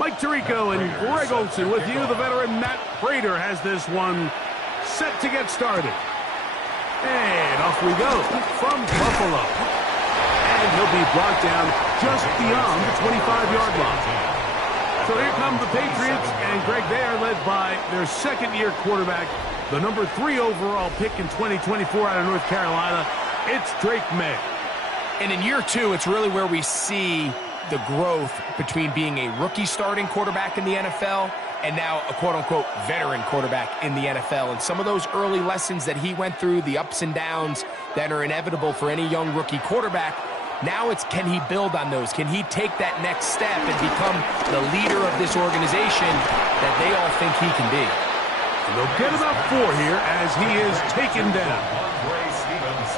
Mike Tirico and Greg Olson with you. The veteran Matt Prater has this one set to get started. And off we go from Buffalo. And he'll be brought down just beyond the 25-yard line. So here come the Patriots, and Greg, they are led by their second-year quarterback, the number 3 overall pick in 2024 out of North Carolina. It's Drake May. And in year 2, it's really where we see the growth between being a rookie starting quarterback in the NFL and now a quote-unquote veteran quarterback in the NFL. And some of those early lessons that he went through, the ups and downs that are inevitable for any young rookie quarterback, now it's can he build on those? Can he take that next step and become the leader of this organization that they all think he can be? And they'll get about 4 here as he is taken down.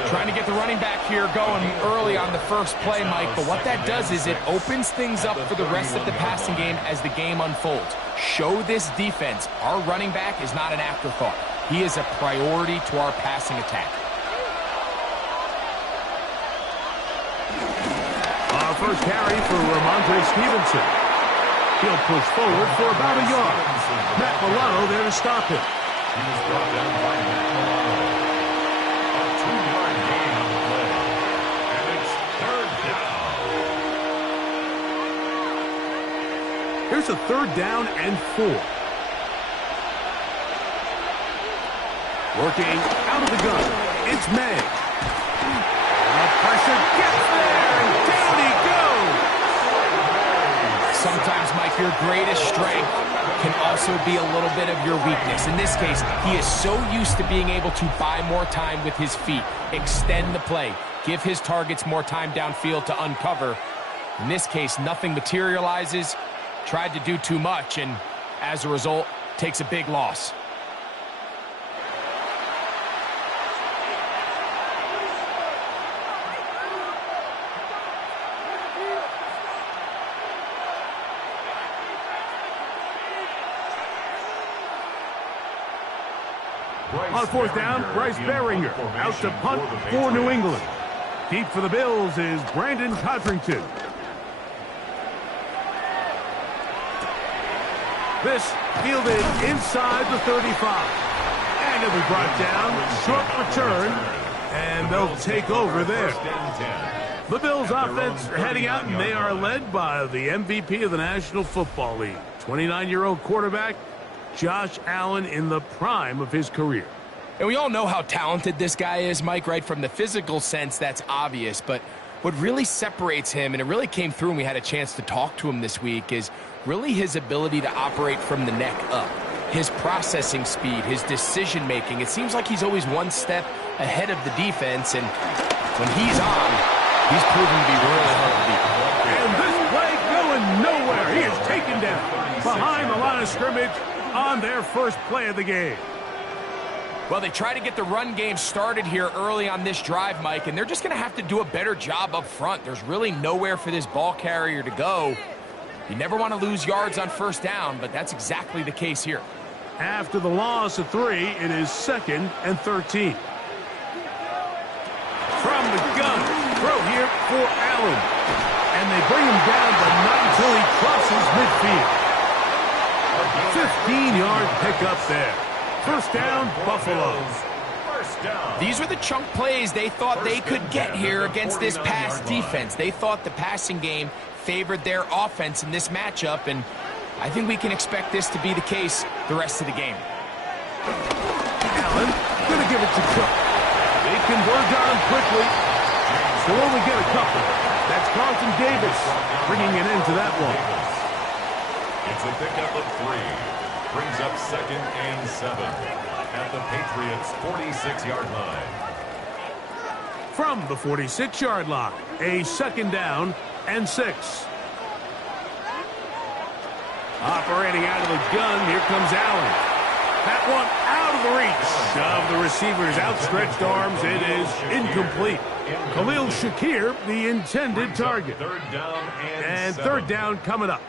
Trying to get the running back here going early on the first play, Mike, but what that does is it opens things up for the rest of the passing game as the game unfolds. Show this defense our running back is not an afterthought. He is a priority to our passing attack. Our first carry for Ramondre Stevenson. He'll push forward for about a yard. Matt Buffaloe there to stop him. He was brought down by Matt Buffaloe. A 2-yard gain on the play. And it's 3rd down. Here's a 3rd down and 4. Working out of the gun. It's May. The pressure gets there, and down he goes. Sometimes, Mike, your greatest strength can also be a little bit of your weakness. In this case, he is so used to being able to buy more time with his feet, extend the play, give his targets more time downfield to uncover. In this case, nothing materializes, tried to do too much, and as a result, takes a big loss. On 4th down, Bryce Beringer out to punt for New England. Deep for the Bills is Brandon Codrington. This fielded inside the 35. And it'll be brought down. Short return. And they'll take over there. The Bills offense are heading out, and they are led by the MVP of the National Football League. 29-year-old quarterback Josh Allen in the prime of his career. And we all know how talented this guy is, Mike, right? From the physical sense, that's obvious. But what really separates him, and it really came through when we had a chance to talk to him this week, is really his ability to operate from the neck up. His processing speed, his decision-making. It seems like he's always one step ahead of the defense, and when he's on, he's proven to be really hard to beat. And this play going nowhere. He is taken down behind the line of scrimmage on their first play of the game. Well, they try to get the run game started here early on this drive, Mike, and they're just going to have to do a better job up front. There's really nowhere for this ball carrier to go. You never want to lose yards on first down, but that's exactly the case here. After the loss of 3, it is 2nd and 13. From the gun, throw here for Allen. And they bring him down, but not until he crosses midfield. 15-yard pickup there. First down, Buffalo. These were the chunk plays they thought they could get here against this pass defense. They thought the passing game favored their offense in this matchup, and I think we can expect this to be the case the rest of the game. Allen going to give it to Cook. They converge on him quickly. So only get a couple. That's Carlton Davis bringing it into that one. It's a pickup of 3. Brings up 2nd and 7 at the Patriots' 46-yard line. From the 46-yard line, a 2nd down and 6. Operating out of the gun, here comes Allen. That one out of the reach of the receiver's outstretched arms. It is incomplete. Khalil Shakir, the intended target. And third down coming up.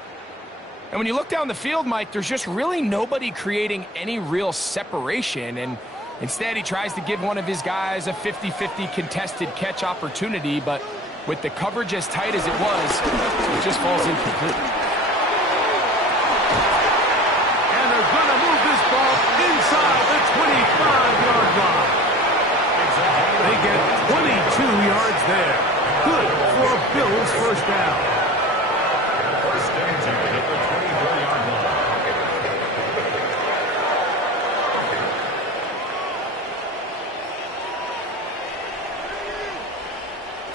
And when you look down the field, Mike, there's just really nobody creating any real separation. And instead, he tries to give one of his guys a 50-50 contested catch opportunity. But with the coverage as tight as it was, it just falls incomplete. And they're going to move this ball inside the 25-yard line. They get 22 yards there. Good for a Bills first down.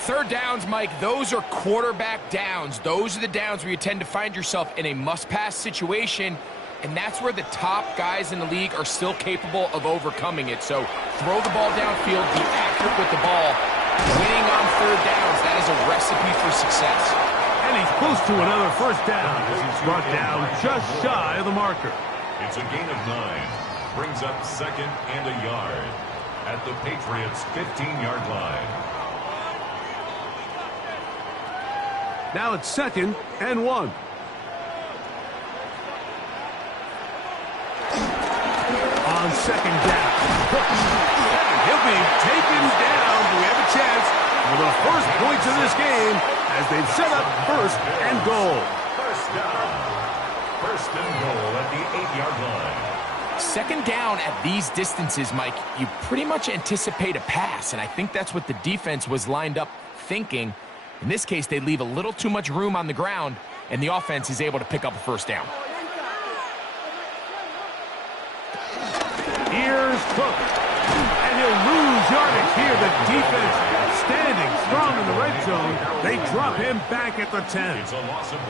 Third downs, Mike, those are quarterback downs. Those are the downs where you tend to find yourself in a must-pass situation, and that's where the top guys in the league are still capable of overcoming it. So throw the ball downfield, be accurate with the ball. Winning on third downs, that is a recipe for success. And he's close to another first down as he's brought down just shy of the marker. It's a gain of 9. Brings up 2nd and a yard at the Patriots' 15-yard line. Now it's 2nd and 1. On 2nd down. He'll be taken down. We have a chance for the first points of this game as they've set up 1st and goal. First down. 1st and goal at the 8-yard line. 2nd down at these distances, Mike, you pretty much anticipate a pass, and I think that's what the defense was lined up thinking. In this case, they leave a little too much room on the ground, and the offense is able to pick up a first down. Here's Cook. And he'll lose yardage here. The defense standing strong in the red zone. They drop him back at the 10. It's a loss of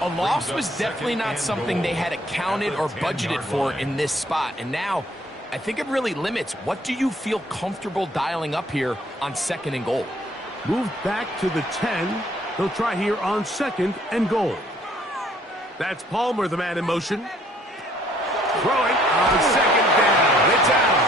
1. A loss was definitely not something they had accounted or budgeted for in this spot. And now, I think it really limits. What do you feel comfortable dialing up here on 2nd and goal? Moved back to the 10. They'll try here on 2nd and goal. That's Palmer, the man in motion. Throwing on 2nd down. It's out.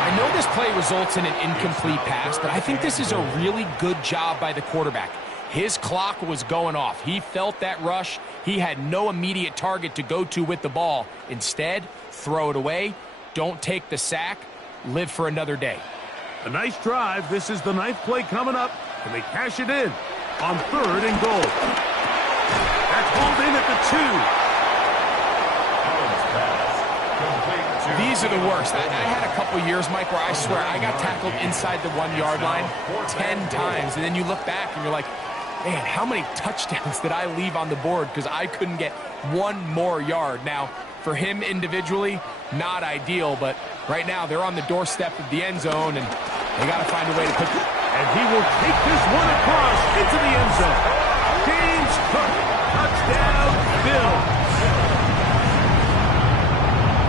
I know this play results in an incomplete pass, but I think this is a really good job by the quarterback. His clock was going off. He felt that rush. He had no immediate target to go to with the ball. Instead, throw it away. Don't take the sack. Live for another day. A nice drive. This is the 9th play coming up, and they cash it in on 3rd and goal. That's hauled in at the 2. These are the worst. I had a couple years, Mike, where I swear I got tackled inside the 1 yard line 10 times. And then you look back and you're like, man, how many touchdowns did I leave on the board because I couldn't get one more yard? Now, for him individually, not ideal, but right now they're on the doorstep of the end zone, and they got to find a way to put it. And he will take this one across into the end zone. James Cook, touchdown, Bills.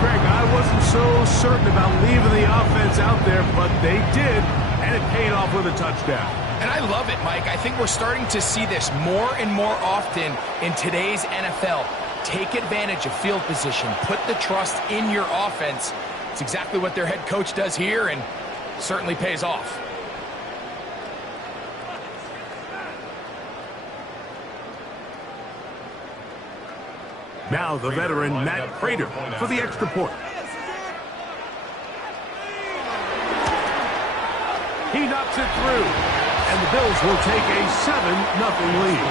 Greg, I wasn't so certain about leaving the offense out there, but they did, and it paid off with a touchdown. And I love it, Mike. I think we're starting to see this more and more often in today's NFL. Take advantage of field position. Put the trust in your offense. It's exactly what their head coach does here, and certainly pays off. Now the veteran Matt Prater for the extra point. He knocks it through, and the Bills will take a 7-0 lead.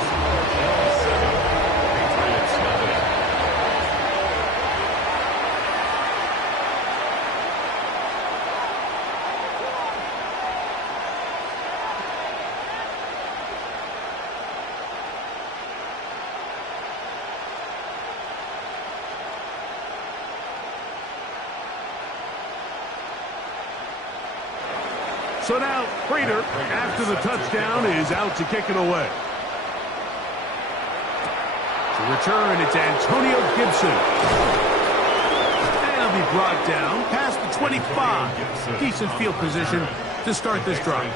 So now, Prater, after the touchdown, is out to kick it away. To return, it's Antonio Gibson. And he'll be brought down past the 25. Decent field position to start this drive.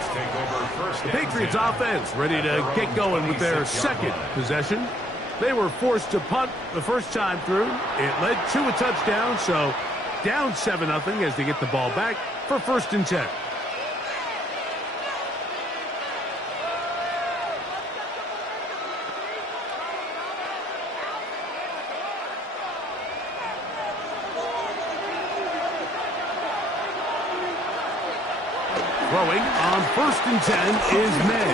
The Patriots offense ready to get going with their second possession. They were forced to punt the first time through. It led to a touchdown, so down 7-0 as they get the ball back for 1st and 10. Throwing on 1st and 10 is May.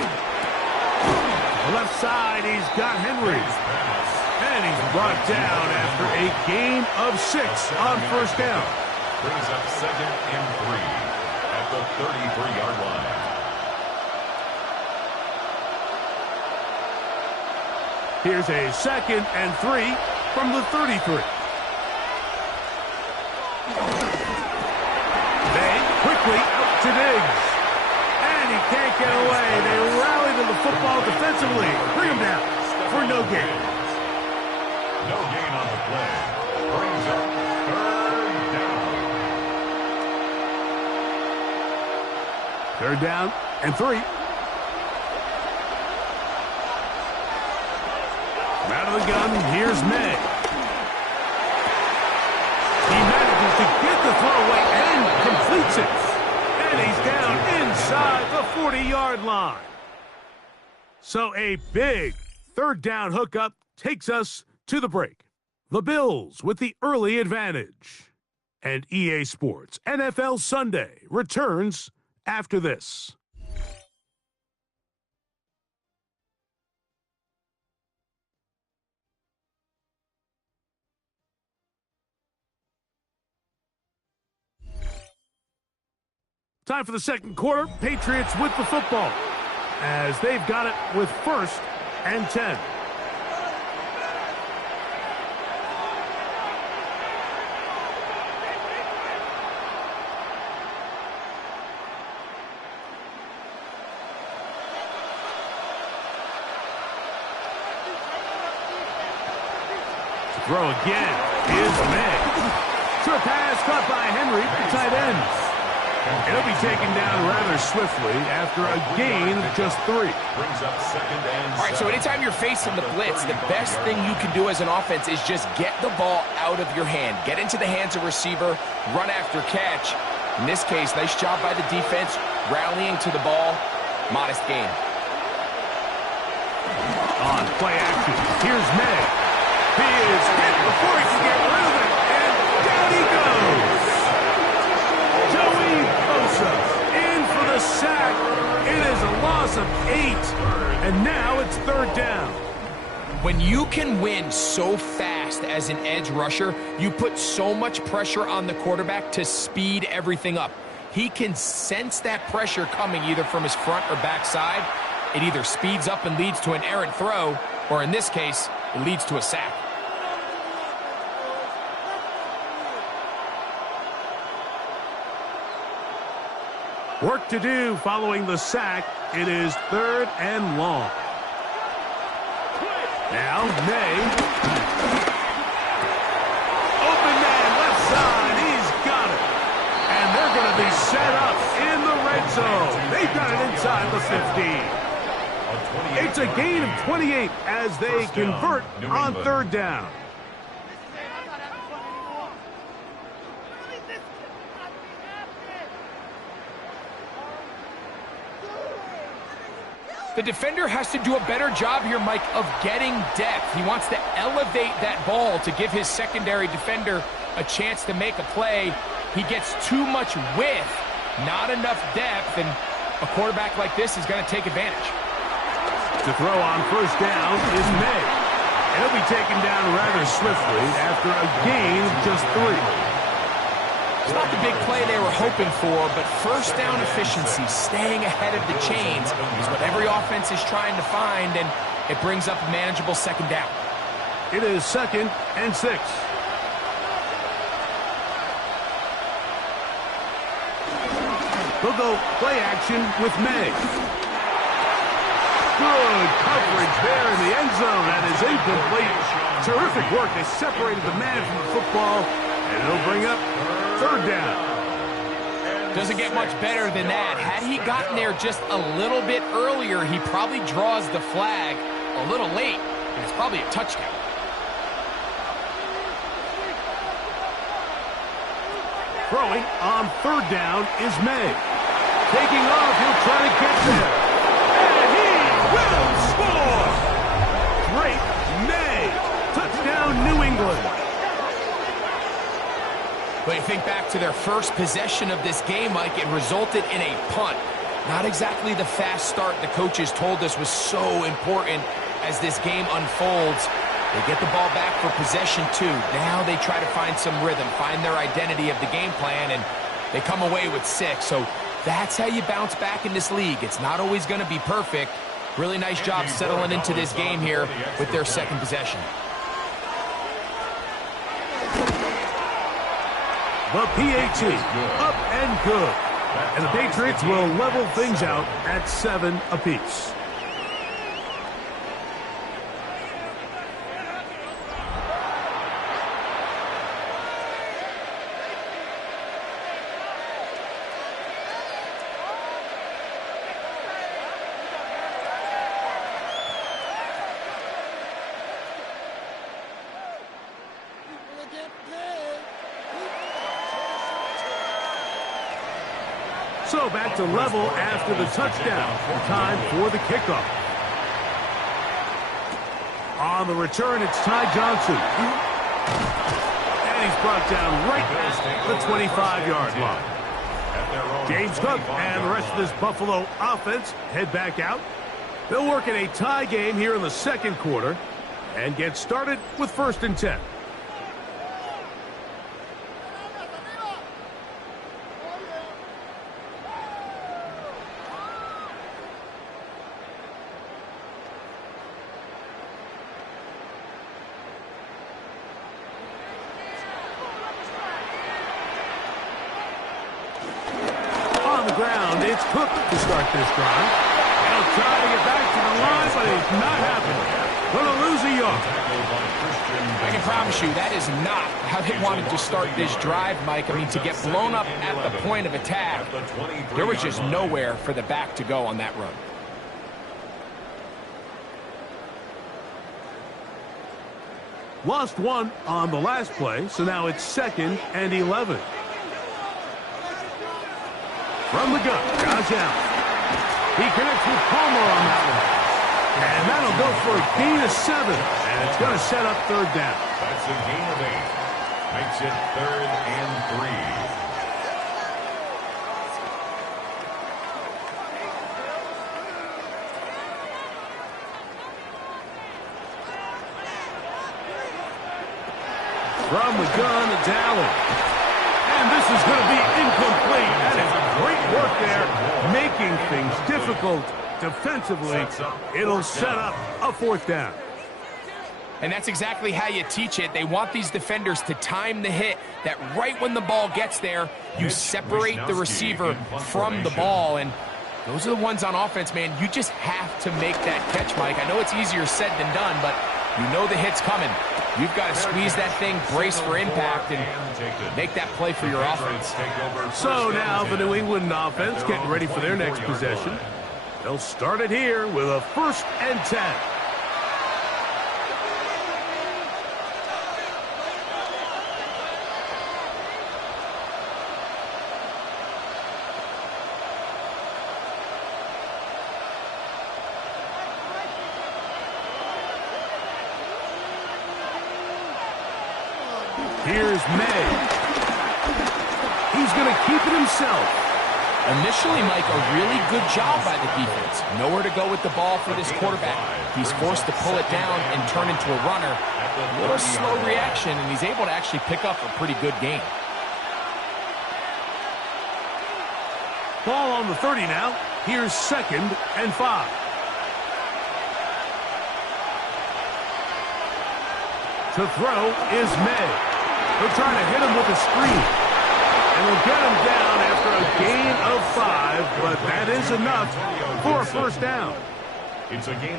The left side, he's got Henry. And he's brought down after a gain of 6 on 1st down. Brings up 2nd and 3 at the 33-yard line. Here's a 2nd and 3 from the 33. May quickly out to Diggs. And he can't get away. They rally to the football defensively. Bring him down for no gain. No gain on the play. Brings up 3rd down. 3rd down and 3. Out of the gun, here's May. He manages to get the throw away and completes it. And he's down inside the 40-yard line. So a big 3rd down hookup takes us to the break. The Bills with the early advantage. And EA Sports NFL Sunday returns after this. Time for the 2nd quarter. Patriots with the football as they've got it with 1st and 10. To throw again is May. Short pass caught by Henry, the tight end. It'll be taken down rather swiftly after a gain of just 3. Brings up 2nd and 7. All right, so anytime you're facing the blitz, the best thing you can do as an offense is just get the ball out of your hand. Get into the hands of receiver, run after catch. In this case, nice job by the defense, rallying to the ball. Modest gain. On play action, here's May. He is hit before he can get rid of it, and down he goes. In for the sack. It is a loss of 8. And now it's 3rd down. When you can win so fast fast as an edge rusher. You put so much pressure on the quarterback to speed everything up. He can sense that pressure coming either from his front or back side. It either speeds up and leads to an errant throw, or in this case, it leads to a sack. Work to do following the sack. It is 3rd and long. Now, May. Open man, left side. He's got it. And they're going to be set up in the red zone. They've got it inside the 15. It's a gain of 28 as they convert on 3rd down. The defender has to do a better job here, Mike, of getting depth. He wants to elevate that ball to give his secondary defender a chance to make a play. He gets too much width, not enough depth, and a quarterback like this is going to take advantage. To throw on 1st down is May. And he'll be taken down rather swiftly after a gain of just 3. It's not the big play they were hoping for, but 1st down efficiency, staying ahead of the chains, is what every offense is trying to find, and it brings up a manageable 2nd down. It is 2nd and 6. They'll go play action with May. Good coverage there in the end zone. That is incomplete. Terrific work. They separated the man from the football, and it'll bring up 3rd down. Doesn't get much better than that. Had he gotten there just a little bit earlier, he probably draws the flag a little late, and it's probably a touchdown. Throwing on 3rd down is May. Taking off, he'll try to get there. And he will score! Great May. Touchdown, New England. But you think back to their first possession of this game, Mike, it resulted in a punt. Not exactly the fast start the coaches told us was so important as this game unfolds. They get the ball back for possession 2. Now they try to find some rhythm, find their identity of the game plan, and they come away with 6. So that's how you bounce back in this league. It's not always going to be perfect. Really nice job settling into this game here with their 2nd possession. The PAT, up and good. And the Patriots will level things out at 7 apiece. So back to level after the touchdown. Time for the kickoff. On the return, it's Ty Johnson. And he's brought down right at the 25-yard line. James Cook and the rest of this Buffalo offense head back out. They'll work in a tie game here in the 2nd quarter and get started with 1st and 10. Ground, it's Cook to start this drive. He'll try to get back to the line, but it's not happening. Going to lose a yard. I can promise you that is not how they wanted to start this drive, Mike. I mean, to get blown up at the point of attack, there was just nowhere for the back to go on that run. Lost 1 on the last play, so now it's 2nd and 11. From the gun, Josh Allen. He connects with Palmer on that one. And that'll go for a gain of 7. And it's going to set up 3rd down. That's a gain of 8. Makes it 3rd and 3. From the gun, it's Allen. And this is going to be incomplete. That is great work there, making things difficult defensively. It'll set up a 4th down. And that's exactly how you teach it. They want these defenders to time the hit, that right when the ball gets there, you separate the receiver from the ball. And those are the ones on offense, man. You just have to make that catch, Mike. I know it's easier said than done, but you know the hit's coming. You've got to squeeze that thing, brace for impact, and make that play for your offense. So now the New England offense getting ready for their next possession. They'll start it here with a 1st and 10. Here's May. He's going to keep it himself. Initially, Mike, a really good job by the defense. Nowhere to go with the ball for this quarterback. He's forced to pull it down and turn into a runner. A little slow reaction, and he's able to actually pick up a pretty good gain. Ball on the 30 now. Here's 2nd and 5. To throw is May. They'll try to hit him with a screen. And they'll get him down after a gain of 5, but that is enough for a 1st down.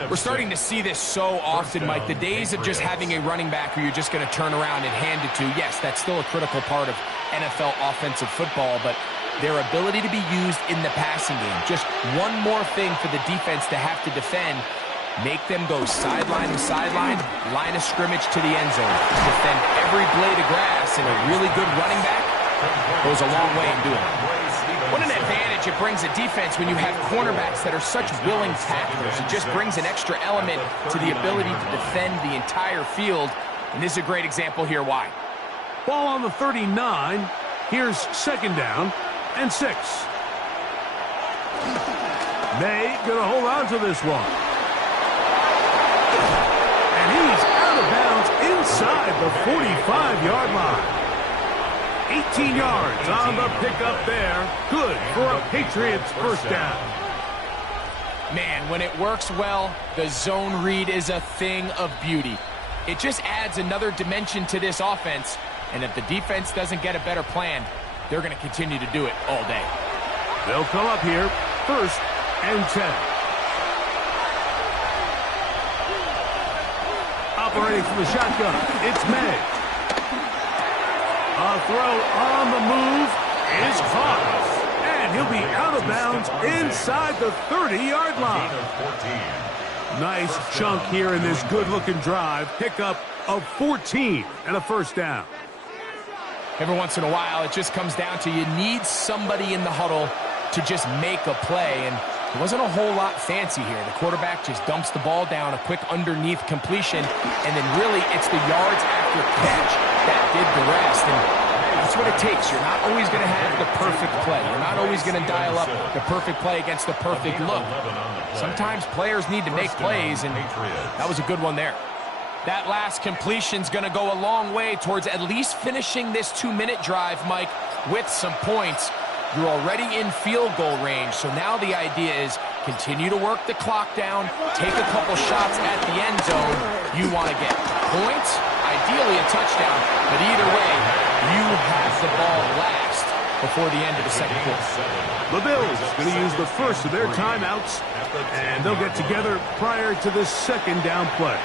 We're starting to see this so often, Mike. The days of just having a running back who you're just going to turn around and hand it to, yes, that's still a critical part of NFL offensive football, but their ability to be used in the passing game. Just one more thing for the defense to have to defend. Make them go sideline to sideline, line of scrimmage to the end zone. Defend every blade of grass, and a really good running back goes a long way in doing it. What an advantage it brings a defense when you have cornerbacks that are such willing tacklers. It just brings an extra element to the ability to defend the entire field, and this is a great example here why. Ball on the 39. Here's 2nd down and 6. May gonna hold on to this one. He's out of bounds inside the 45-yard line. 18 yards on the pickup there. Good for a Patriots 1st down. Man, when it works well, the zone read is a thing of beauty. It just adds another dimension to this offense, and if the defense doesn't get a better plan, they're going to continue to do it all day. They'll come up here, 1st and 10. Operating from the shotgun, it's May. A throw on the move is caught. And he'll be out of bounds inside the 30-yard line. Nice chunk here in this good-looking drive. Pickup of 14 and a 1st down. Every once in a while, it just comes down to you need somebody in the huddle to just make a play, and it wasn't a whole lot fancy here. The quarterback just dumps the ball down, a quick underneath completion, and then really it's the yards after catch that did the rest. And that's what it takes. You're not always going to have the perfect play. You're not always going to dial up the perfect play against the perfect look. Sometimes players need to make plays, and that was a good one there. That last completion's going to go a long way towards at least finishing this 2-minute drive, Mike, with some points. You're already in field goal range, so now the idea is continue to work the clock down, take a couple shots at the end zone. You want to get points, ideally a touchdown, but either way, you have the ball last before the end of the 2nd quarter. The Bills going to use the first of their timeouts, and they'll get together prior to the 2nd down play.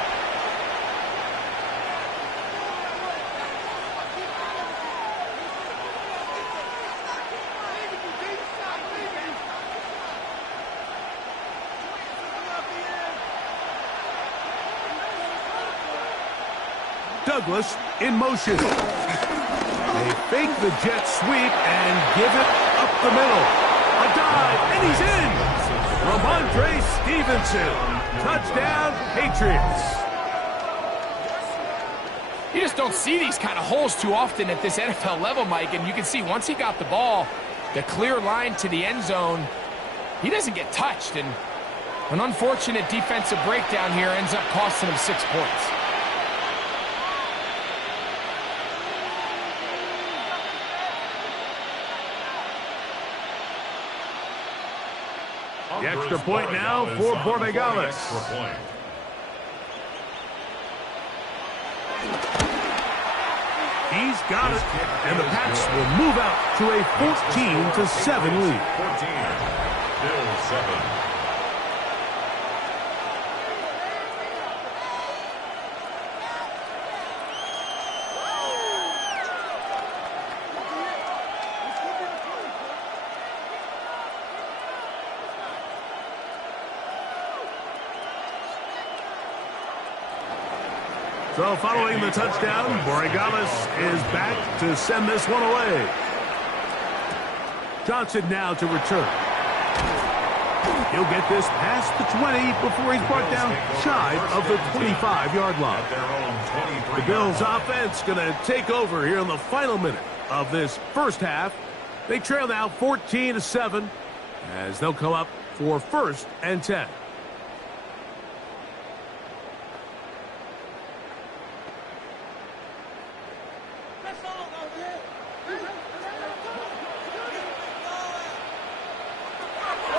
Douglas in motion. They fake the jet sweep and give it up the middle. A dive, and he's in. Ramondre Stevenson. Touchdown, Patriots. You just don't see these kind of holes too often at this NFL level, Mike, and you can see once he got the ball, the clear line to the end zone, he doesn't get touched, and an unfortunate defensive breakdown here ends up costing him 6 points. The extra point now for Borregales. He's got it, and the Pats will move out to a 14-7 lead. 14-7. So following the touchdown, Borregales is back to send this one away. Johnson now to return. He'll get this past the 20 before he's brought down shy of the 25-yard line. The Bills offense going to take over here in the final minute of this first half. They trail now 14-7 as they'll come up for 1st and 10.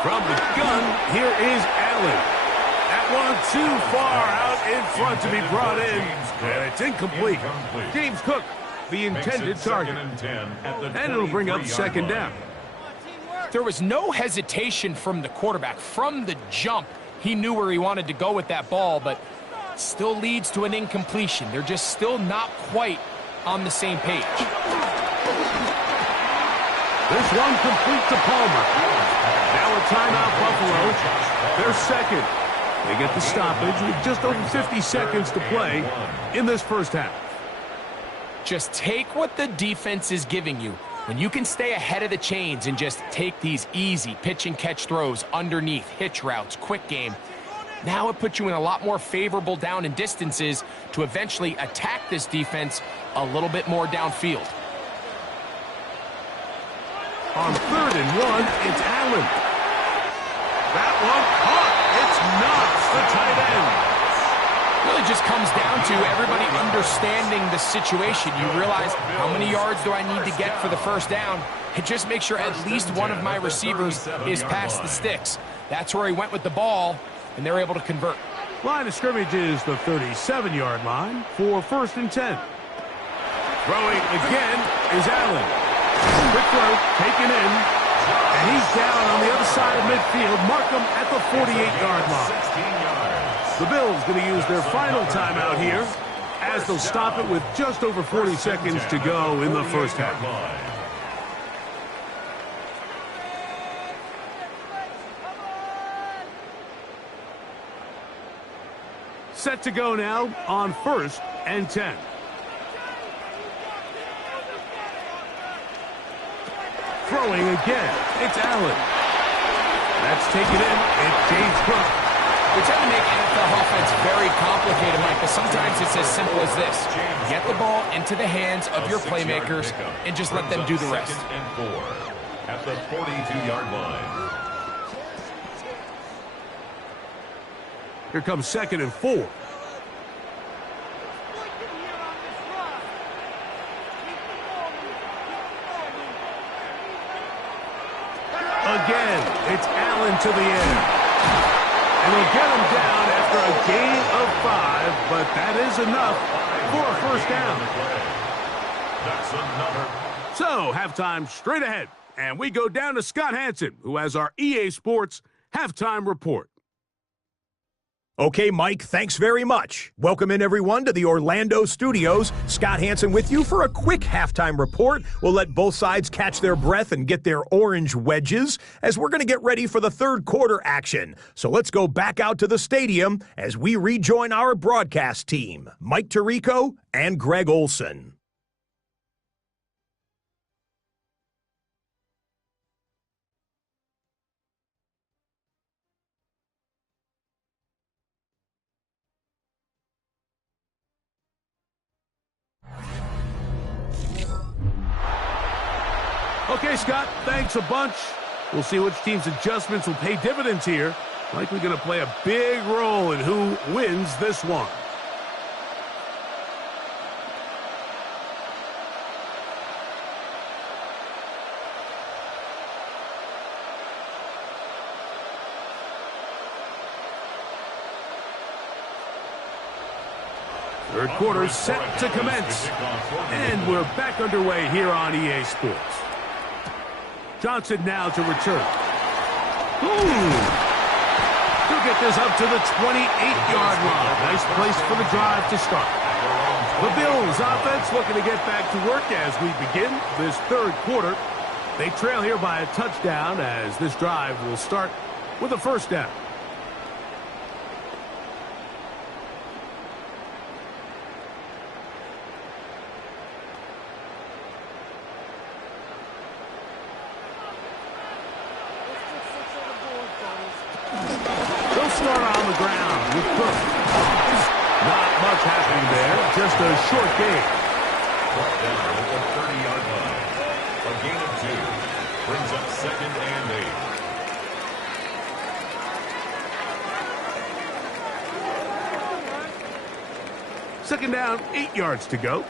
From the gun, here is Allen. That one too far out in front to be brought in, and it's incomplete. James Cook, the intended target. And it'll bring up 2nd down. There was no hesitation from the quarterback. From the jump, he knew where he wanted to go with that ball, but still leads to an incompletion. They're just still not quite on the same page. This one complete to Palmer. Now a timeout, Buffalo. They're 2nd. They get the stoppage with just over 50 seconds to play in this first half. Just take what the defense is giving you. When you can stay ahead of the chains and just take these easy pitch and catch throws underneath, hitch routes, quick game, now it puts you in a lot more favorable down and distances to eventually attack this defense a little bit more downfield. On 3rd and 1, it's Allen. That one caught. It's Knox, the tight end. Really just comes down to everybody understanding the situation. You realize how many yards do I need to get for the 1st down, and just make sure at least one of my receivers is past the sticks. That's where he went with the ball, and they're able to convert. Line of scrimmage is the 37-yard line for 1st and 10. Throwing again is Allen. Quick throw, taken in, and he's down on the other side of midfield. Mark him at the 48-yard line. The Bills going to use their final timeout here as they'll stop it with just over 40 seconds to go in the first half. Set to go now on 1st and 10. Throwing again, it's Allen. That's taken in, it's James Cook. We tend to make NFL offense very complicated, Mike, but sometimes it's as simple as this. Get the ball into the hands of your playmakers and just let them do the rest. 2nd and 4 at the 42-yard line. Here comes 2nd and 4. Again, it's Allen to the end. And they'll get him down after a gain of 5, but that is enough for a 1st down. That's another. So, halftime straight ahead. And we go down to Scott Hansen, who has our EA Sports halftime report. Okay, Mike, thanks very much. Welcome in, everyone, to the Orlando studios. Scott Hansen with you for a quick halftime report. We'll let both sides catch their breath and get their orange wedges as we're going to get ready for the 3rd quarter action. So let's go back out to the stadium as we rejoin our broadcast team, Mike Tirico and Greg Olson. Okay, Scott, thanks a bunch. We'll see which team's adjustments will pay dividends here. Likely going to play a big role in who wins this one. Third quarter set to commence. And we're back underway here on EA Sports. Johnson now to return. Ooh! He'll get this up to the 28-yard line. Nice place for the drive to start. The Bills offense looking to get back to work as we begin this third quarter. They trail here by a touchdown as this drive will start with a first down. They'll start on the ground with Cook. Not much happening there, just a short gain. Brought down at the 30-yard line. A gain of 2 brings up 2nd and 8. Second down, 8 yards to go.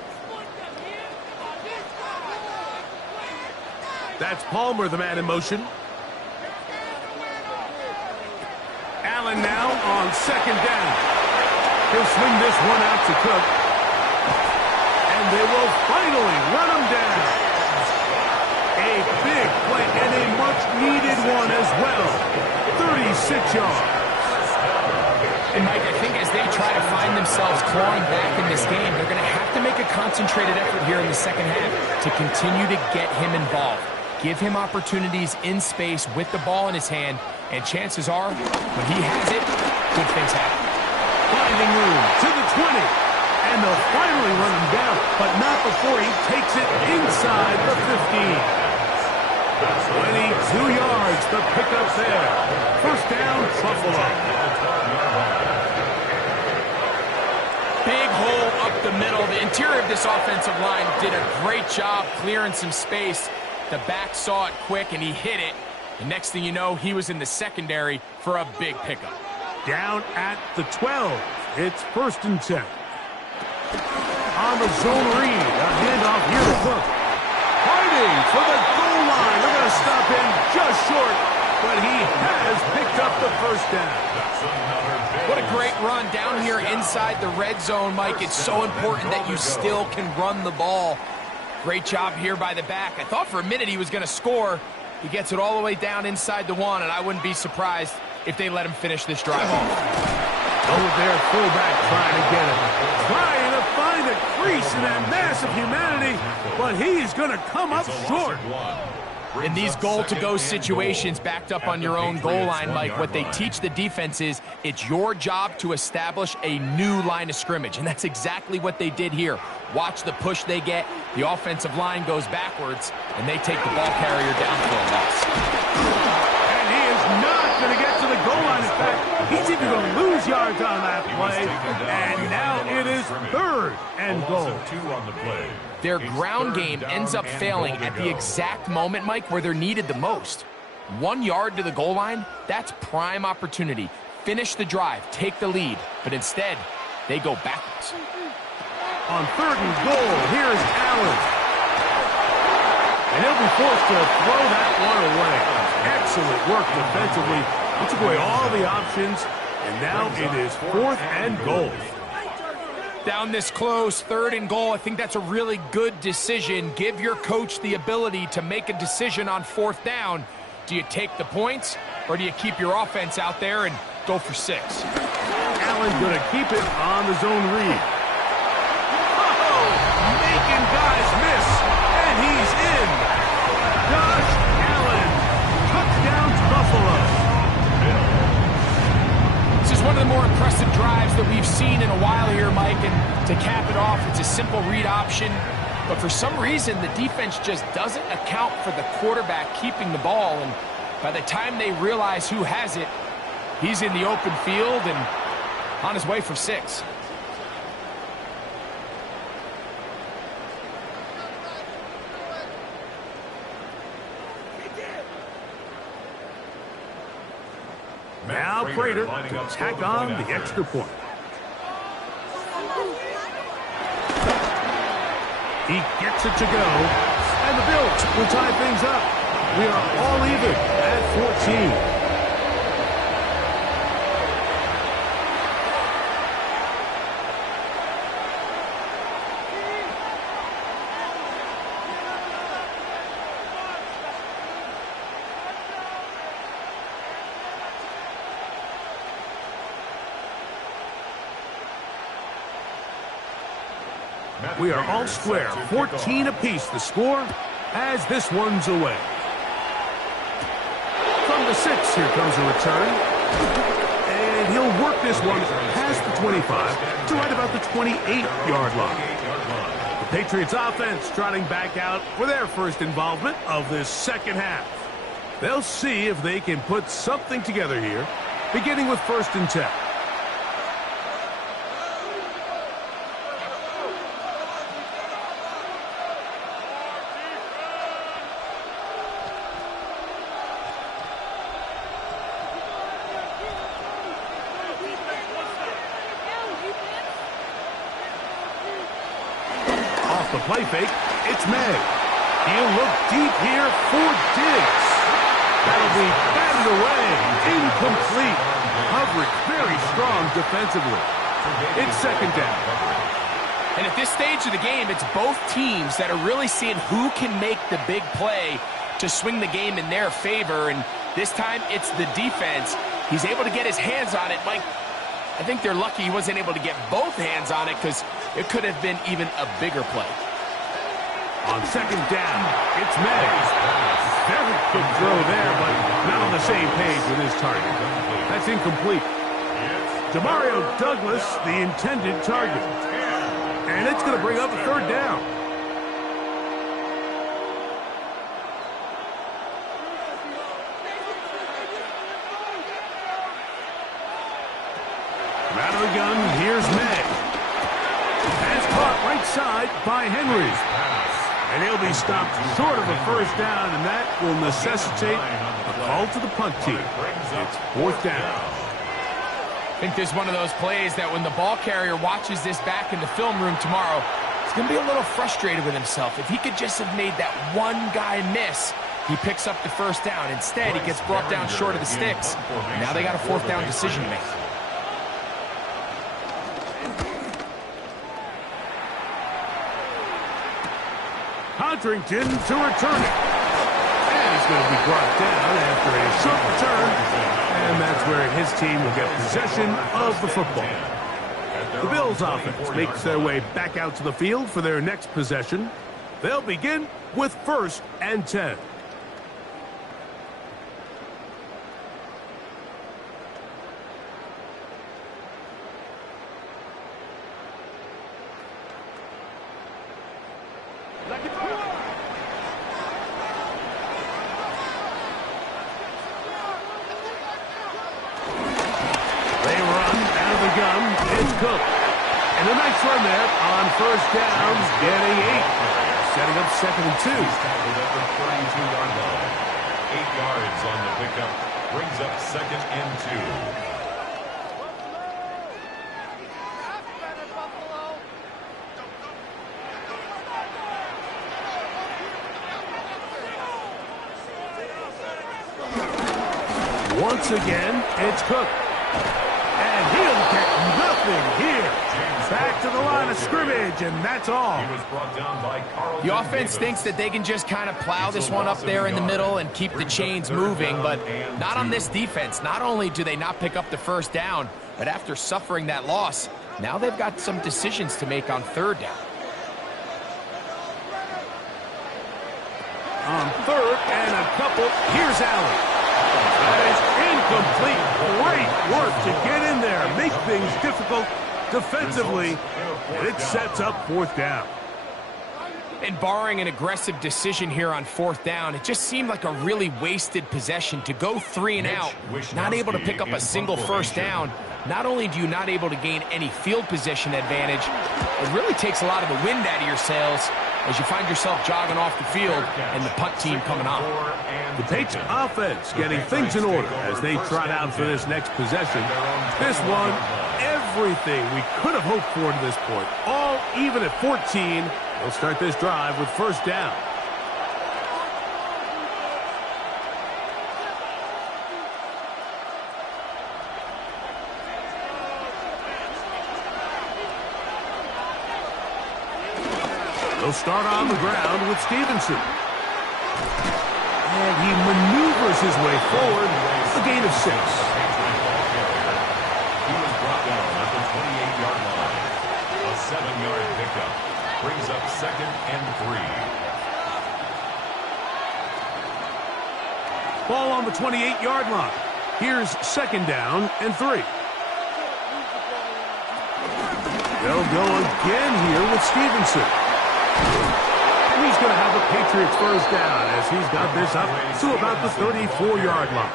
That's Palmer, the man in motion. Allen now on second down. He'll swing this one out to Cook. And they will finally run him down. A big play and a much-needed one as well. 36 yards. And, Mike, I think as they try to find themselves clawing back in this game, they're going to have to make a concentrated effort here in the second half to continue to get him involved. Give him opportunities in space with the ball in his hand, and chances are, when he has it, good things happen. Finding room to the 20, and they'll finally run him down, but not before he takes it inside the 15. 22 yards, the pickup there. First down, Buffaloe. Big hole up the middle. The interior of this offensive line did a great job clearing some space. The back saw it quick, and he hit it. And next thing you know, he was in the secondary for a big pickup. Down at the 12. It's 1st and 10. On the zone read, a handoff here to Cook. Fighting for the goal line. They're going to stop him just short, but he has picked up the first down. What a great run down here inside the red zone, Mike. It's so important that you still can run the ball. Great job here by the back. I thought for a minute he was going to score. He gets it all the way down inside the 1, and I wouldn't be surprised if they let him finish this drive off. Oh, their fullback trying to get him. Trying to find a crease in that mass of humanity, but he's going to come up short. In these goal-to-go situations backed up on your own goal line, Mike, what they teach the defense is it's your job to establish a new line of scrimmage, and that's exactly what they did here. Watch the push they get. The offensive line goes backwards, and they take the ball carrier down for a loss. And he is not going to get to the goal line. In fact, he's even going to lose yards on that play. And now it is 3rd and goal. 2 on the play. Their ground game ends up failing at the exact moment, Mike, where they're needed the most. 1 yard to the goal line, that's prime opportunity. Finish the drive, take the lead, but instead, they go backwards. On 3rd and goal, here's Allen. And he'll be forced to throw that one away. Excellent work defensively. He took away all the options, and now it is 4th and goal. Down this close, 3rd and goal, I think that's a really good decision. Give your coach the ability to make a decision on 4th down. Do you take the points, or do you keep your offense out there and go for 6? Allen going to keep it on the zone read. Oh, making guys miss, and he's in. Josh Allen, touchdown Buffaloe. This is one of the more impressive drives that we've seen in a while here, Mike, and to cap it off, it's a simple read option, but for some reason, the defense just doesn't account for the quarterback keeping the ball, and by the time they realize who has it, he's in the open field and on his way for 6. Now Prater to tack on the extra point. He gets it to go, and the Bills will tie things up. We are all even at 14. We are all square. 14 apiece the score as this one's away. From the 6, here comes a return. And he'll work this one past the 25 to right about the 28-yard line. The Patriots offense trotting back out for their first involvement of this second half. They'll see if they can put something together here, beginning with 1st and 10. Off the play fake, it's May. He'll look deep here for Diggs. That'll be batted away. Incomplete. Coverage very strong defensively. It's 2nd down. And at this stage of the game, it's both teams that are really seeing who can make the big play to swing the game in their favor. And this time, it's the defense. He's able to get his hands on it. Mike, I think they're lucky he wasn't able to get both hands on it because it could have been even a bigger play. On 2nd down, it's May. Very good throw there, but not on the same page with his target. That's incomplete. Demario Douglas, the intended target. And it's going to bring up a 3rd down. From out of the gun, here's May. Pass caught right side by Henry. And he'll be stopped short of a 1st down, and that will necessitate a call to the punt team. It's 4th down. I think there's one of those plays that when the ball carrier watches this back in the film room tomorrow, he's going to be a little frustrated with himself. If he could just have made that one guy miss, he picks up the 1st down. Instead, he gets brought down short of the sticks. Now they got a 4th down decision to make. Codrington to return it. And he's going to be brought down after a short return. And that's where his team will get possession of the football. The Bills offense makes their way back out to the field for their next possession. They'll begin with 1st and 10. Cook. And a nice run there on 1st down, getting 8. Setting up 2nd and 2. He's tackled at the 32-yard line. 8 yards on the pickup. Brings up 2nd and 2. Once again, it's Cook. And he'll get nothing here. Back to the line of scrimmage, and that's all. He was brought down by Carlton The offense Davis. thinks that they can just kind of plow this one up there in the middle and keep the chains moving, but not on this defense. Not only do they not pick up the 1st down, but after suffering that loss, now they've got some decisions to make on 3rd down. On 3rd and a couple, here's Allen. That is incomplete. Great work to get in there, make things difficult defensively, and it sets up 4th down. And barring an aggressive decision here on 4th down, it just seemed like a really wasted possession to go 3 and out, not able to pick up a single 1st down. Not only do you not able to gain any field position advantage, it really takes a lot of the wind out of your sails as you find yourself jogging off the field and the punt team coming on. The Patriots offense getting things in order as they trot out for this next possession. This one, everything we could have hoped for to this point. All even at 14. They'll start this drive with 1st down. They'll start on the ground with Stevenson. And he maneuvers his way forward. A gain of 6. He was brought down at the 28-yard line. A 7-yard pickup. second and 3. Ball on the 28-yard line. Here's second down and 3. They'll go again here with Stevenson. And he's going to have a Patriots first down as he's got this up to about the 34-yard line.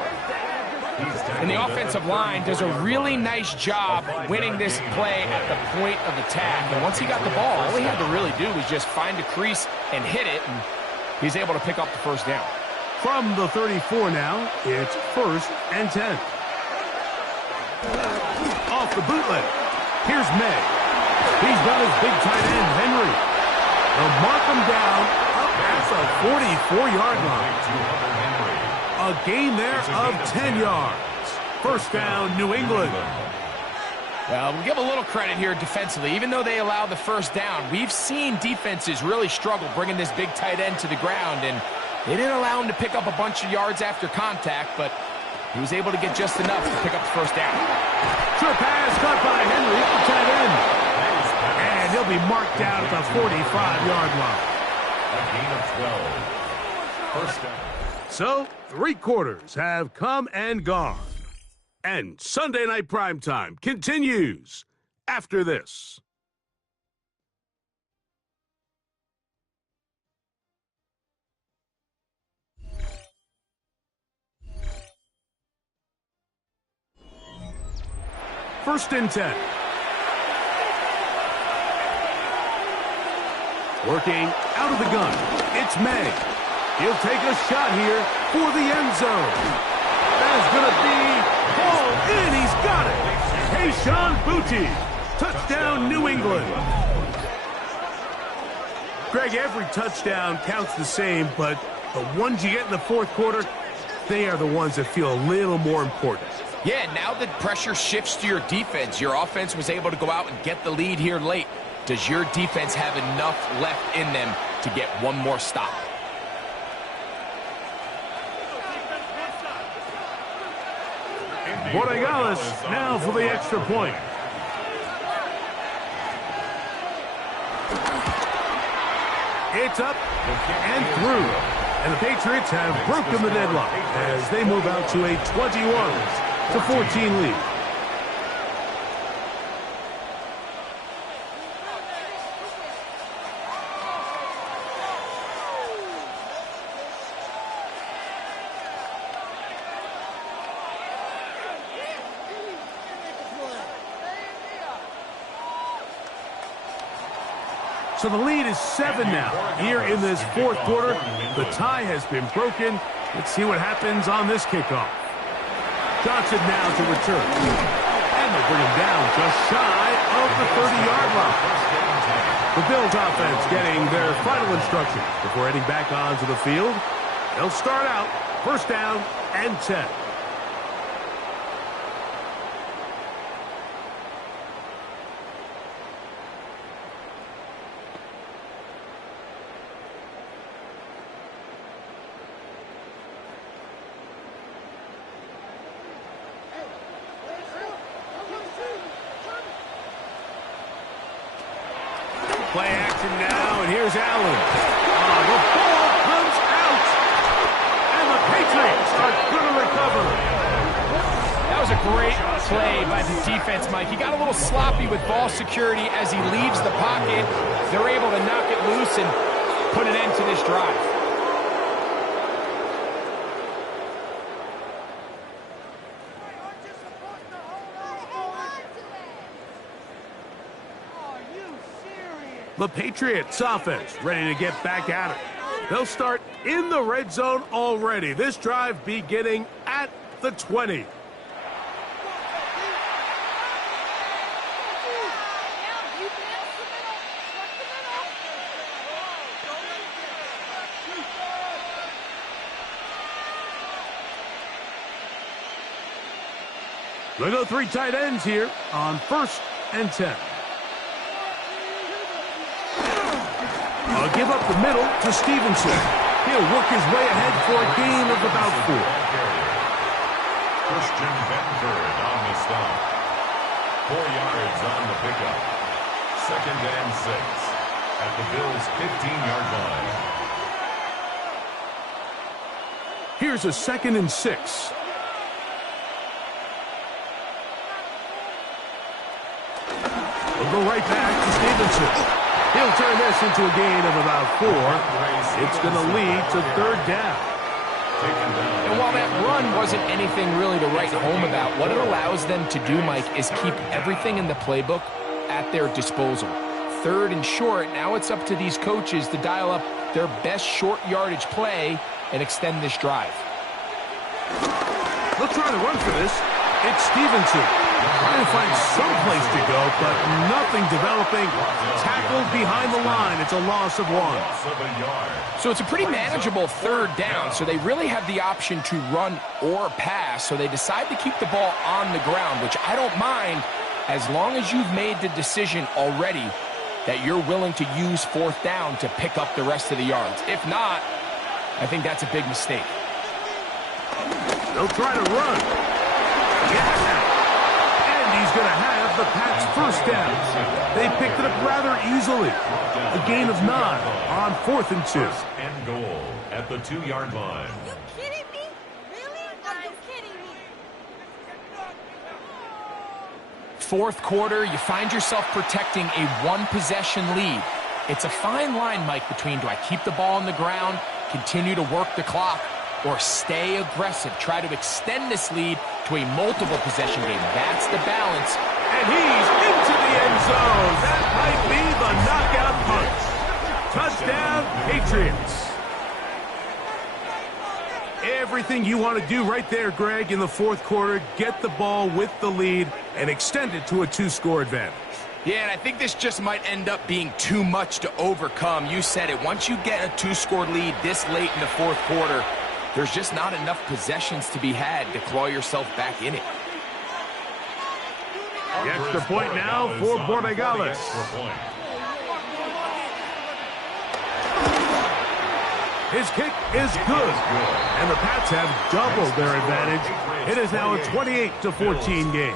And the offensive line does a really nice job winning this play at the point of attack. And once he got the ball, all he had to really do was just find a crease and hit it, and he's able to pick up the first down. From the 34 now, it's first and 10. Off the bootleg. Here's May. He's got his big tight end, Henry. They'll mark him down up at the 44-yard line. A gain there of 10 yards. First down, New England. Well, we'll give a little credit here defensively. Even though they allow the first down, we've seen defenses really struggle bringing this big tight end to the ground, and they didn't allow him to pick up a bunch of yards after contact, but he was able to get just enough to pick up the first down. Short pass caught by Henry, the tight end. And he'll be marked down at the 45-yard line. A gain of 12. First down. So, 3 quarters have come and gone. And Sunday Night Primetime continues after this. First and 10. Working out of the gun, it's May. He'll take a shot here for the end zone. That is going to be ball in. He's got it. Tayshaun Boutte. Touchdown, New England. Greg, every touchdown counts the same, but the ones you get in the fourth quarter, they are the ones that feel a little more important. Yeah, now the pressure shifts to your defense. Your offense was able to go out and get the lead here late. Does your defense have enough left in them to get one more stop? Borregales now for the extra point. It's up and through. And the Patriots have broken the deadlock as they move out to a 21-14 lead. So the lead is 7 now here in this fourth quarter. The tie has been broken. Let's see what happens on this kickoff. Johnson now to return. And they bring him down just shy of the 30-yard line. The Bills offense getting their final instructions before heading back onto the field. They'll start out first down and 10. Play action now, and here's Allen. The ball comes out, and the Patriots are going to recover. That was a great play by the defense, Mike. He got a little sloppy with ball security as he leaves the pocket. They're able to knock it loose and put an end to this drive. The Patriots offense ready to get back at it. They'll start in the red zone already. This drive beginning at the 20. They'll go 3 tight ends here on first and 10. Give up the middle to Stevenson. He'll work his way ahead for a gain of about 4. Christian Benford on the stop. 4 yards on the pickup. Second and 6. at the Bills' 15-yard line. Here's a 2nd and 6. We'll go right back to Stevenson. He'll turn this into a gain of about 4. It's going to lead to 3rd down. And while that run wasn't anything really to write home about, what it allows them to do, Mike, is keep everything in the playbook at their disposal. 3rd and short, now it's up to these coaches to dial up their best short yardage play and extend this drive. They'll try to run for this. It's Stevenson. Trying to find some place to go, but nothing developing. Tackled behind the line. It's a loss of 1. So it's a pretty manageable 3rd down, so they really have the option to run or pass, so they decide to keep the ball on the ground, which I don't mind as long as you've made the decision already that you're willing to use 4th down to pick up the rest of the yards. If not, I think that's a big mistake. They'll try to run. Yeah. And he's going to have the Pats' 1st down. They picked it up rather easily. A gain of 9 on 4th and 2. And goal at the 2-yard line. Are you kidding me? Really? Are you kidding me? 4th quarter, you find yourself protecting a 1-possession lead. It's a fine line, Mike, between do I keep the ball on the ground, continue to work the clock, or stay aggressive, try to extend this lead to a multiple possession game. That's the balance. And he's into the end zone. That might be the knockout punch. Touchdown, Patriots. Everything you want to do right there, Greg, in the 4th quarter. Get the ball with the lead and extend it to a 2-score advantage. Yeah, and I think this just might end up being too much to overcome. You said it. Once you get a 2-score lead this late in the 4th quarter, there's just not enough possessions to be had to claw yourself back in it. The extra point now for Borregales. His kick is good, and the Pats have doubled their advantage. It is now a 28-14 game.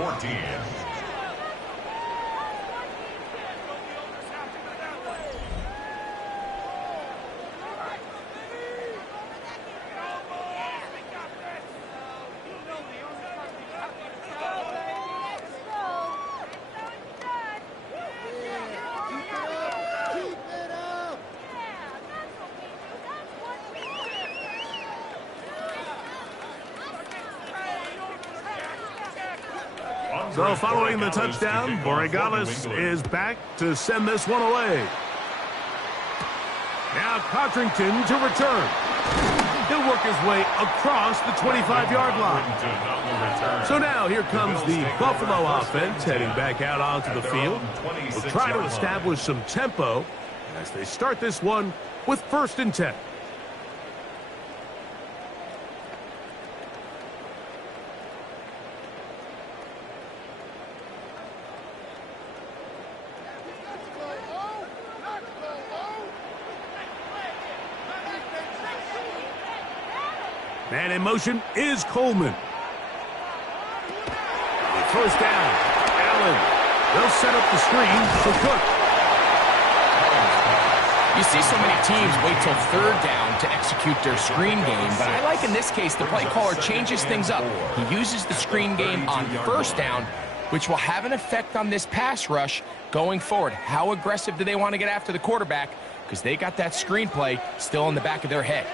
So following the touchdown, Borregales is back to send this one away. Now Codrington to return. He'll work his way across the 25-yard line. So now here comes the Buffalo offense heading back out onto the field. We'll try to establish some tempo as they start this one with 1st and 10. Man in motion is Coleman. 1st down. Allen. They'll set up the screen for Cook. You see so many teams wait till 3rd down to execute their screen game, but I like in this case the play caller changes things up. He uses the screen game on 1st down, which will have an effect on this pass rush going forward. How aggressive do they want to get after the quarterback? Because they got that screen play still in the back of their head.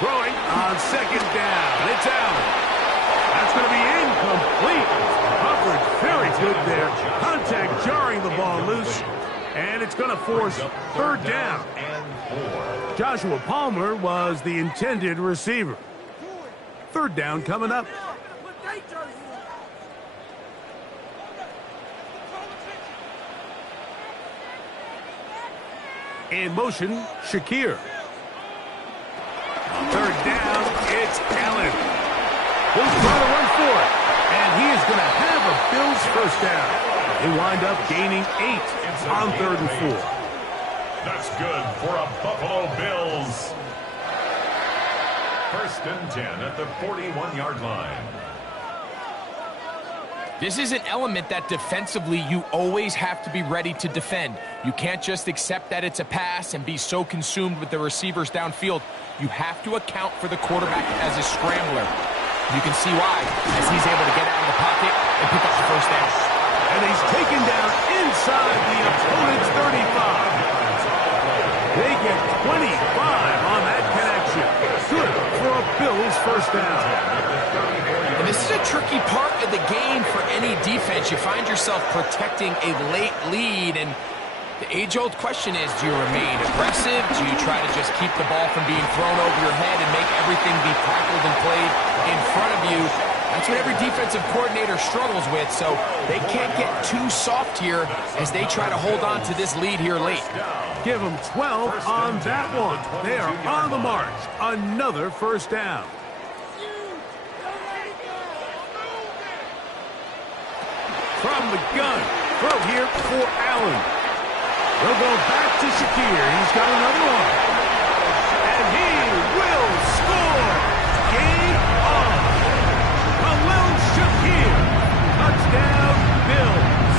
Throwing on 2nd down. It's Allen. That's going to be incomplete. Coverage very good there. Contact jarring the ball loose. And it's going to force 3rd down. Joshua Palmer was the intended receiver. 3rd down coming up. In motion, Shakir. 3rd down, it's Allen. He'll try to run for it, and he is going to have a Bills 1st down. They wind up gaining 8 on 3rd and 4. That's good for a Buffalo Bills. 1st and 10 at the 41-yard line. This is an element that defensively you always have to be ready to defend. You can't just accept that it's a pass and be so consumed with the receivers downfield. You have to account for the quarterback as a scrambler. You can see why, as he's able to get out of the pocket and pick up the first down. And he's taken down inside the opponent's 35. They get 25 on that connection. Good for a Bills first down. And this is a tricky part of the game for any defense. You find yourself protecting a late lead, and the age-old question is, do you remain aggressive? Do you try to just keep the ball from being thrown over your head and make everything be tackled and played in front of you? That's what every defensive coordinator struggles with, so they can't get too soft here as they try to hold on to this lead here late. Give them 12 on that one. They are on the march. Another first down. From the gun, throw here for Allen. He'll go back to Shakir. He's got another one. And he will score. Game on. Khalil Shakir. Touchdown, Bills.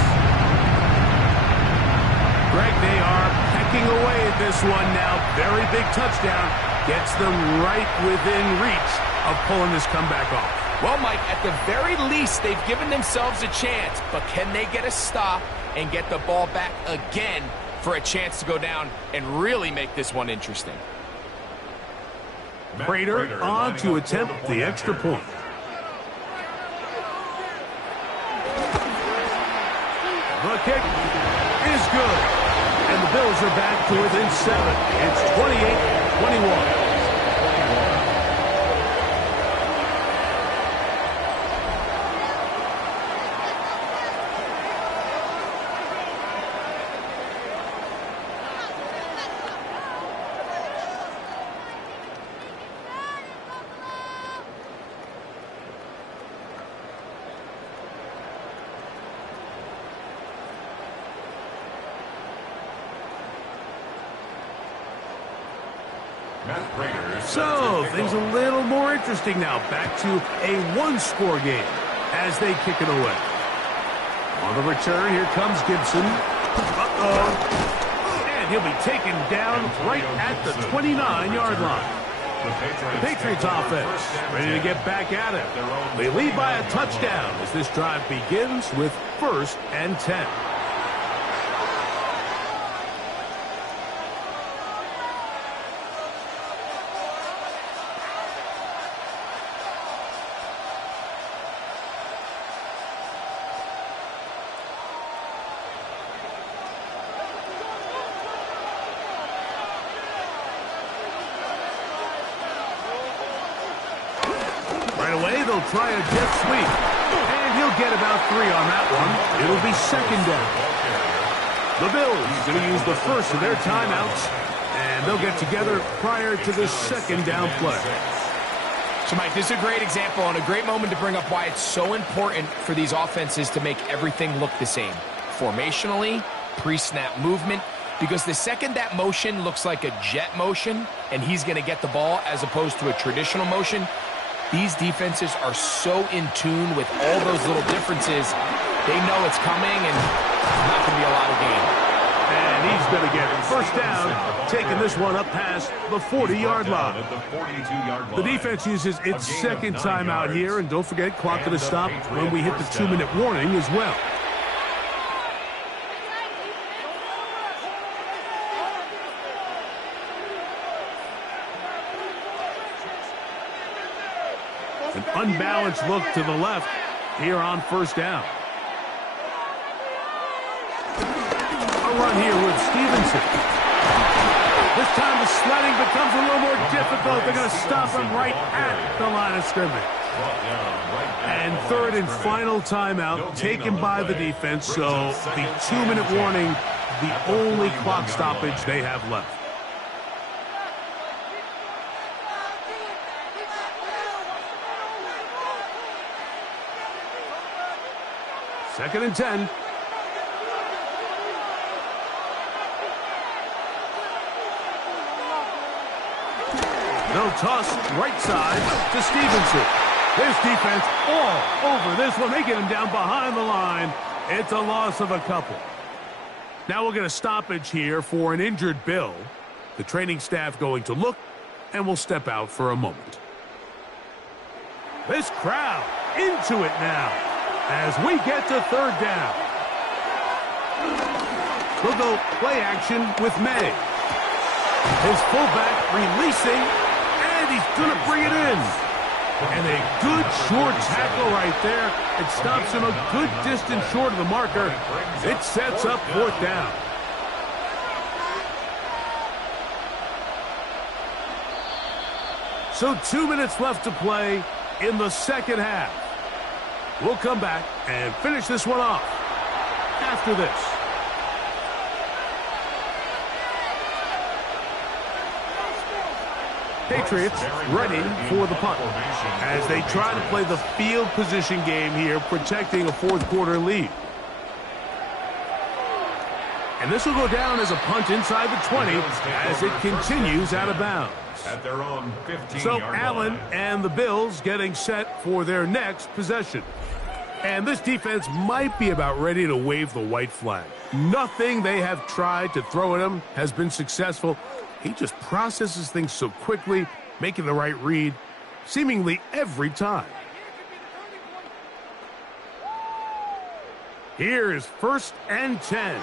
Greg, they are pecking away at this one now. Very big touchdown. Gets them right within reach of pulling this comeback off. Well, Mike, at the very least, they've given themselves a chance, but can they get a stop and get the ball back again for a chance to go down and really make this one interesting? Prater on to attempt the extra point. The kick is good. And the Bills are back to within 7. It's 28-21. So, things a little more interesting now. Back to a one-score game as they kick it away. On the return, here comes Gibson. And he'll be taken down right at the 29-yard line. The Patriots offense ready to get back at it. They lead by a touchdown as this drive begins with 1st and 10. They'll try a jet sweep, and he'll get about 3 on that one. It'll be 2nd down. The Bills going to use the first of their timeouts, and they'll get together prior to the 2nd down play. So, Mike, this is a great example and a great moment to bring up why it's so important for these offenses to make everything look the same. Formationally, pre-snap movement, because the second that motion looks like a jet motion, and he's going to get the ball as opposed to a traditional motion, these defenses are so in tune with all those little differences. They know it's coming, and it's not going to be a lot of gain. And he's going to get 1st down, taking this one up past the 40-yard line. The defense uses its 2nd timeout here, and don't forget, clock going to stop when we hit the 2-minute warning as well. An unbalanced look to the left here on 1st down. A run here with Stevenson. This time the sledding becomes a little more difficult. They're going to stop him right at the line of scrimmage. And 3rd and final timeout taken by the defense. So the 2-minute warning, the only clock stoppage they have left. Second and 10. They'll toss right side to Stevenson. This defense all over this one. They get him down behind the line. It's a loss of a couple. Now we'll get a stoppage here for an injured Bill. The training staff going to look, and we'll step out for a moment. This crowd into it now as we get to third down. We'll go play action with May. His fullback releasing, and he's going to bring it in. And a good short tackle right there. It stops him a good distance short of the marker. It sets up fourth down. So 2 minutes left to play in the second half. We'll come back and finish this one off after this. Patriots ready for the punt as they try to play the field position game here, protecting a fourth quarter lead. And this will go down as a punt inside the 20 as it continues out of bounds. At their own 15-yard So line. Allen and the Bills getting set for their next possession. And this defense might be about ready to wave the white flag. Nothing they have tried to throw at him has been successful. He just processes things so quickly, making the right read, seemingly every time. Here is 1st and 10.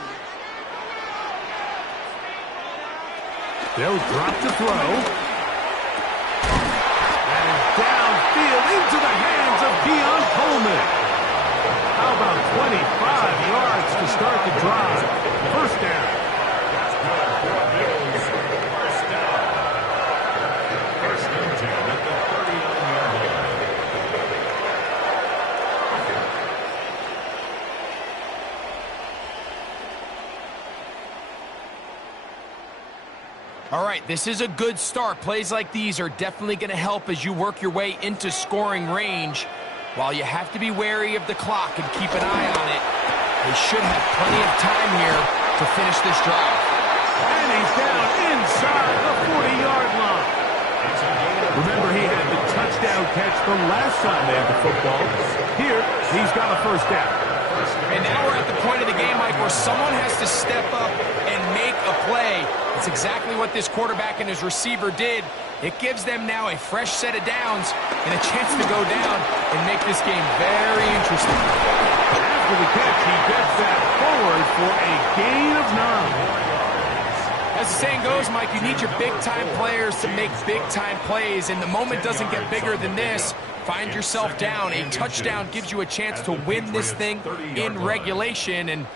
They'll drop to throw. And downfield into the hands of Keon Coleman. How about 25 yards to start the drive? First down. All right, this is a good start. Plays like these are definitely going to help as you work your way into scoring range. While you have to be wary of the clock and keep an eye on it, they should have plenty of time here to finish this drive. And he's down inside the 40-yard line. Remember, he had the touchdown catch from last time they had the football. Here, he's got a first down. And now we're at the point of the game, Mike, where someone has to step up and make a play. That's exactly what this quarterback and his receiver did. It gives them now a fresh set of downs and a chance to go down and make this game very interesting. After the catch, he gets that forward for a gain of 9. As the saying goes, Mike, you need your big-time players to make big-time plays, and the moment doesn't get bigger than this. Find yourself down. A touchdown gives you a chance to win this thing in regulation, and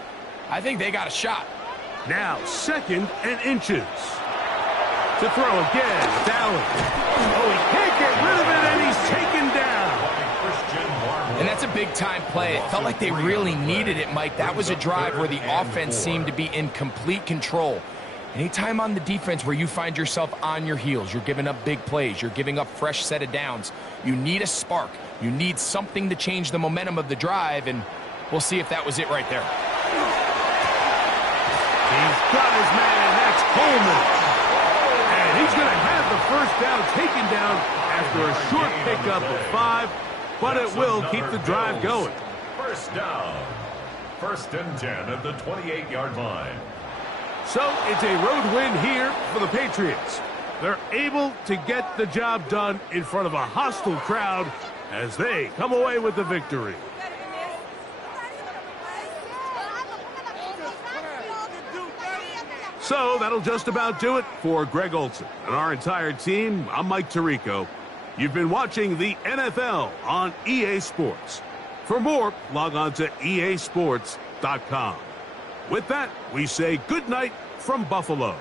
I think they got a shot. Now 2nd and inches. To throw again, it's Allen. Oh, he can't get rid of it, and he's taken down. And that's a big-time play. It felt like they really needed it, Mike. That was a drive where the offense seemed to be in complete control. Anytime on the defense where you find yourself on your heels, you're giving up big plays, you're giving up fresh set of downs, you need a spark. You need something to change the momentum of the drive, and we'll see if that was it right there. He's got his man, that's Coleman. And he's going to have the first down taken down after a short pickup of 5, but it will keep the drive going. First down. 1st and 10 at the 28-yard line. So it's a road win here for the Patriots. They're able to get the job done in front of a hostile crowd as they come away with the victory. So that'll just about do it for Greg Olson and our entire team. I'm Mike Tirico. You've been watching the NFL on EA Sports. For more, log on to easports.com. With that, we say good night from Buffalo.